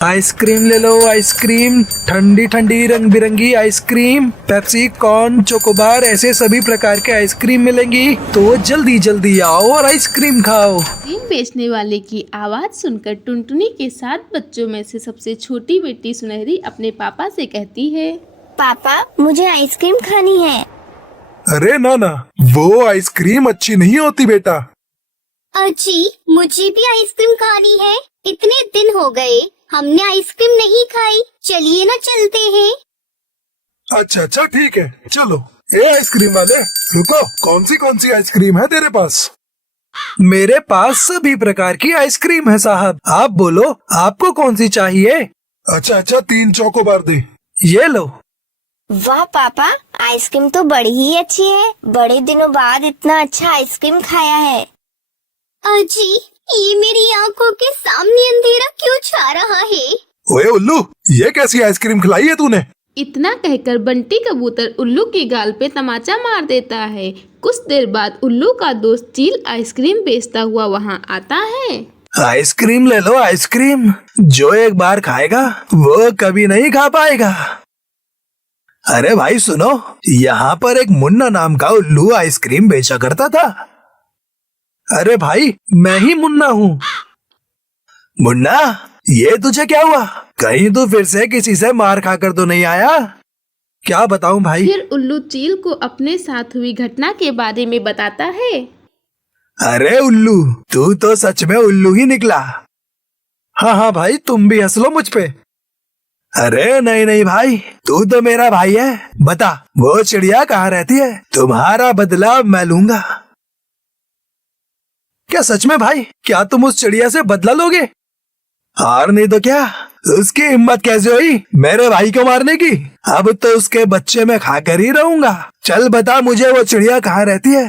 Ice cream ले लो ice cream, ठंडी ठंडी रंग बिरंगी आइसक्रीम, पेप्सी, कॉर्न, चोकोबार, ऐसे सभी प्रकार के आइसक्रीम मिलेंगी। तो जल्दी जल्दी आओ और आइसक्रीम खाओ। आइसक्रीम बेचने वाले की आवाज सुनकर टुनटुनी के 7 बच्चों में से सबसे छोटी बेटी सुनहरी अपने पापा से कहती है, पापा मुझे आइसक्रीम खानी है। अरे ना ना, वो आइसक्रीम अच्छी नहीं होती बेटा। अजी मुझे भी आइसक्रीम खानी है, इतने दिन हो गए हमने आइसक्रीम नहीं खाई, चलिए ना चलते हैं। अच्छा अच्छा ठीक है चलो। ए आइसक्रीम वाले रुको, कौन सी आइसक्रीम है तेरे पास? मेरे पास सभी प्रकार की आइसक्रीम है साहब, आप बोलो आपको कौन सी चाहिए? अच्छा अच्छा 3 चोकोबार दे, ये लो। वाह पापा, आइसक्रीम तो बड़ी ही अच्छी है, बड़े दिनों बाद इतना अच्छा आइसक्रीम खाया है। अजी ये मेरी आंखों के सामने अंधेरा क्यों छा रहा है? ओए उल्लू, ये कैसी आइसक्रीम खिलाई है तूने? इतना कहकर बंटी कबूतर उल्लू की गाल पे तमाचा मार देता है। कुछ देर बाद उल्लू का दोस्त चील आइसक्रीम बेचता हुआ वहाँ आता है। आइसक्रीम ले लो आइसक्रीम, जो एक बार खाएगा वो कभी नहीं खा पाएगा। अरे भाई सुनो, यहाँ पर एक मुन्ना नाम का उल्लू आइसक्रीम बेचा करता था। अरे भाई मैं ही मुन्ना हूँ। मुन्ना ये तुझे क्या हुआ? कहीं तू फिर से किसी से मार खाकर तो नहीं आया? क्या बताऊं भाई? फिर उल्लू चील को अपने साथ हुई घटना के बारे में बताता है। अरे उल्लू, तू तो सच में उल्लू ही निकला। हाँ हाँ भाई, तुम भी हंस लो मुझ पे। अरे नहीं नहीं भाई, तू तो मेरा भाई है। बता वो चिड़िया कहाँ रहती है? तुम्हारा बदला मैं लूंगा। क्या सच में भाई? क्या तुम उस चिड़िया से बदला लोगे? और नहीं तो क्या, उसकी हिम्मत कैसे हुई मेरे भाई को मारने की? अब तो उसके बच्चे में खाकर ही रहूंगा। चल बता मुझे वो चिड़िया कहाँ रहती है?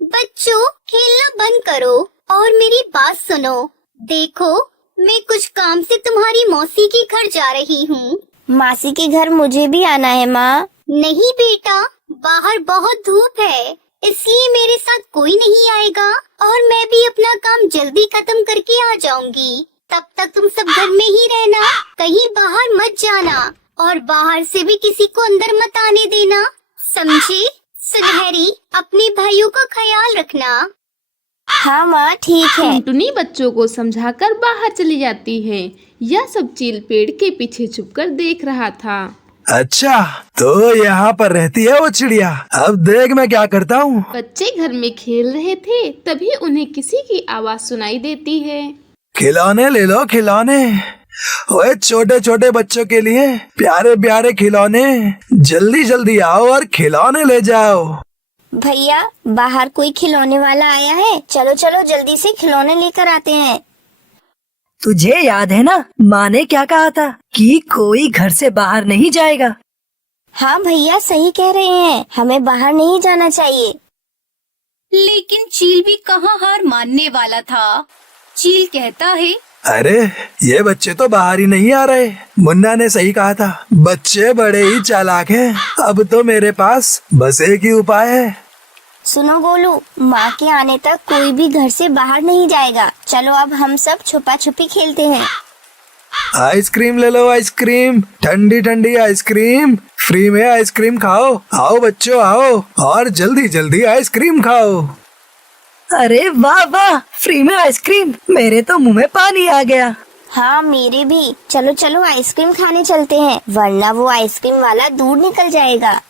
बच्चों खेलना बंद करो और मेरी बात सुनो। देखो मैं कुछ काम से तुम्हारी मौसी के घर जा रही हूँ। मासी के घर मुझे भी आना है माँ। नहीं बेटा, बाहर बहुत धूप है, इसलिए मेरे साथ कोई नहीं आएगा और मैं भी अपना काम जल्दी खत्म करके आ जाऊंगी। तब तक तुम सब घर में ही रहना, कहीं बाहर मत जाना और बाहर से भी किसी को अंदर मत आने देना, समझे? सुनहरी अपने भाइयों का ख्याल रखना। हाँ माँ ठीक है। टुनटुनी बच्चों को समझाकर बाहर चली जाती है। यह सब चील पेड़ के पीछे छुपकर देख रहा था। अच्छा तो यहाँ पर रहती है वो चिड़िया। अब देख मैं क्या करता हूँ। बच्चे घर में खेल रहे थे, तभी उन्हें किसी की आवाज सुनाई देती है। खिलौने ले लो खिलौने, ओए छोटे छोटे बच्चों के लिए प्यारे प्यारे खिलौने, जल्दी जल्दी आओ और खिलौने ले जाओ। भैया बाहर कोई खिलौने वाला आया है, चलो चलो जल्दी से खिलौने लेकर आते हैं। तुझे याद है ना, माँ ने क्या कहा था कि कोई घर से बाहर नहीं जाएगा। हाँ भैया सही कह रहे हैं, हमें बाहर नहीं जाना चाहिए। लेकिन चील भी कहाँ हार मानने वाला था। चील कहता है, अरे ये बच्चे तो बाहर ही नहीं आ रहे। मुन्ना ने सही कहा था, बच्चे बड़े ही चालाक हैं। अब तो मेरे पास बस एक ही उपाय है। सुनो गोलू, माँ के आने तक कोई भी घर से बाहर नहीं जाएगा। चलो अब हम सब छुपा छुपी खेलते हैं। आइसक्रीम ले लो आइसक्रीम, ठंडी ठंडी आइसक्रीम, फ्री में आइसक्रीम खाओ। आओ बच्चों आओ और जल्दी जल्दी आइसक्रीम खाओ। अरे वाह वाह, फ्री में आइसक्रीम, मेरे तो मुंह में पानी आ गया। हाँ मेरे भी। चलो चलो आइसक्रीम खाने चलते हैं, वरना वो आइसक्रीम वाला दूर निकल जाएगा।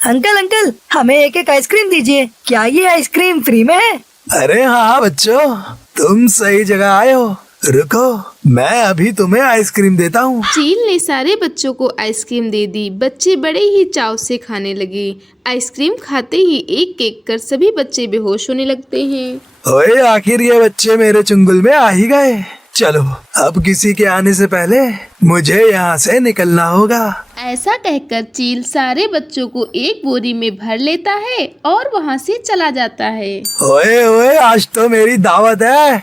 अंकल अंकल, हमें एक एक आइसक्रीम दीजिए। क्या ये आइसक्रीम फ्री में है? अरे हाँ बच्चों, तुम सही जगह आए हो। रुको मैं अभी तुम्हें आइसक्रीम देता हूँ। चील ने सारे बच्चों को आइसक्रीम दे दी। बच्चे बड़े ही चाव से खाने लगे। आइसक्रीम खाते ही एक एक कर सभी बच्चे बेहोश होने लगते हैं। ओए आखिर ये बच्चे मेरे चुंगल में आ ही गए। चलो अब किसी के आने से पहले मुझे यहाँ से निकलना होगा। ऐसा कहकर चील सारे बच्चों को एक बोरी में भर लेता है और वहाँ से चला जाता है। ओए ओए, आज तो मेरी दावत है।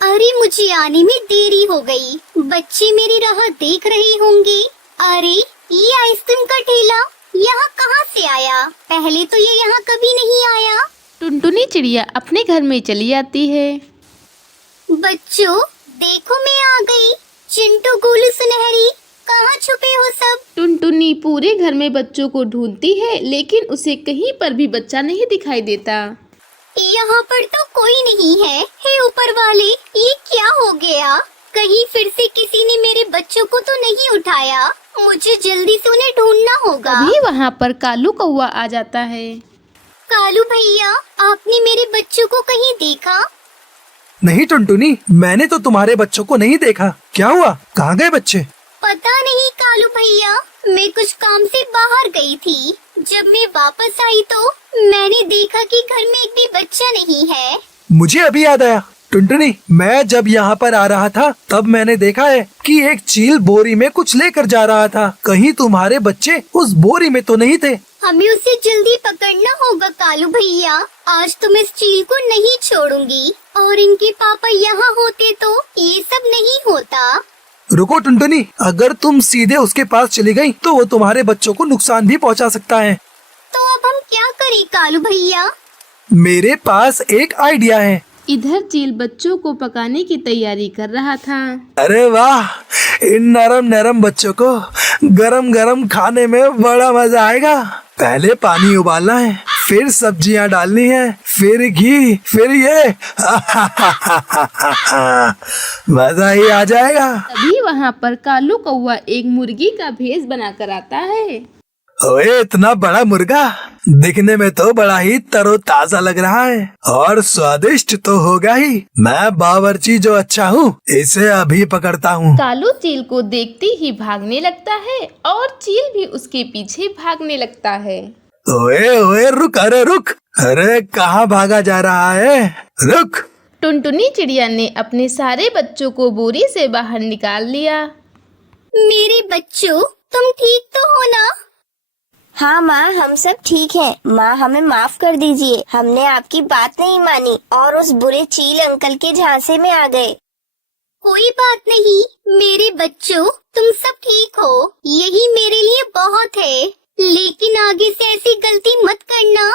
अरे मुझे आने में देरी हो गई, बच्चे मेरी राह देख रहे होंगे। अरे ये आइसक्रीम का ठेला यहाँ कहाँ से आया? पहले तो ये यहाँ कभी नहीं आया। टुनटुनी चिड़िया अपने घर में चली जाती है। बच्चों देखो मैं आ गई। चिंटू, गोलू, सुनहरी, कहाँ छुपे हो सब? टुनटुनी पूरे घर में बच्चों को ढूंढती है, लेकिन उसे कहीं पर भी बच्चा नहीं दिखाई देता। यहाँ पर तो कोई नहीं है। हे ऊपर वाले, ये क्या हो गया? कहीं फिर से किसी ने मेरे बच्चों को तो नहीं उठाया। मुझे जल्दी से उन्हें ढूंढना होगा। तभी वहाँ पर कालू कौवा आ जाता है। कालू भैया, आपने मेरे बच्चों को कहीं देखा? नहीं टुनटुनी, मैंने तो तुम्हारे बच्चों को नहीं देखा। क्या हुआ, कहाँ गए बच्चे? पता नहीं कालू भैया, मैं कुछ काम से बाहर गई थी। जब मैं वापस आई तो मैंने देखा कि घर में एक भी बच्चा नहीं है। मुझे अभी याद आया टुनटुनी, मैं जब यहाँ पर आ रहा था तब मैंने देखा है कि एक चील बोरी में कुछ लेकर जा रहा था। कहीं तुम्हारे बच्चे उस बोरी में तो नहीं थे? हमें उसे जल्दी पकड़ना होगा कालू भैया। आज तो मैं इस चील को नहीं छोड़ूंगी। और इनके पापा यहाँ होते तो ये सब नहीं होता। रुको टुनटुनी, अगर तुम सीधे उसके पास चली गई तो वो तुम्हारे बच्चों को नुकसान भी पहुँचा सकता है। तो अब हम क्या करें कालू भैया? मेरे पास एक आइडिया है। इधर चील बच्चों को पकाने की तैयारी कर रहा था। अरे वाह, इन नरम नरम बच्चों को गरम गरम खाने में बड़ा मजा आएगा। पहले पानी उबालना है, फिर सब्जियां डालनी है, फिर घी, फिर ये मजा ही आ जाएगा। तभी वहाँ पर कालू कौवा एक मुर्गी का भेष बनाकर आता है। ओए, इतना बड़ा मुर्गा दिखने में तो बड़ा ही तरोताजा लग रहा है और स्वादिष्ट तो होगा ही। मैं बावर्ची जो अच्छा हूँ, इसे अभी पकड़ता हूँ। कालू चील को देखते ही भागने लगता है और चील भी उसके पीछे भागने लगता है। ओए ओए, रुक, अरे रुक, अरे कहाँ भागा जा रहा है, रुक। टुनटुनी चिड़िया ने अपने सारे बच्चों को बोरी से बाहर निकाल लिया। मेरे बच्चों, तुम ठीक तो हो ना? हाँ माँ, हम सब ठीक हैं। माँ, हमें माफ कर दीजिए, हमने आपकी बात नहीं मानी और उस बुरे चील अंकल के झांसे में आ गए। कोई बात नहीं मेरे बच्चों, तुम सब ठीक हो, यही मेरे लिए बहुत है। लेकिन आगे से ऐसी गलती मत करना।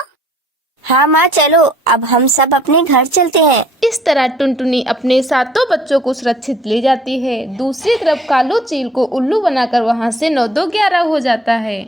हाँ माँ, चलो अब हम सब अपने घर चलते हैं। इस तरह टुनटुनी अपने सातों बच्चों को सुरक्षित ले जाती है। दूसरी तरफ कालू चील को उल्लू बनाकर वहाँ से 9 2 11 हो जाता है।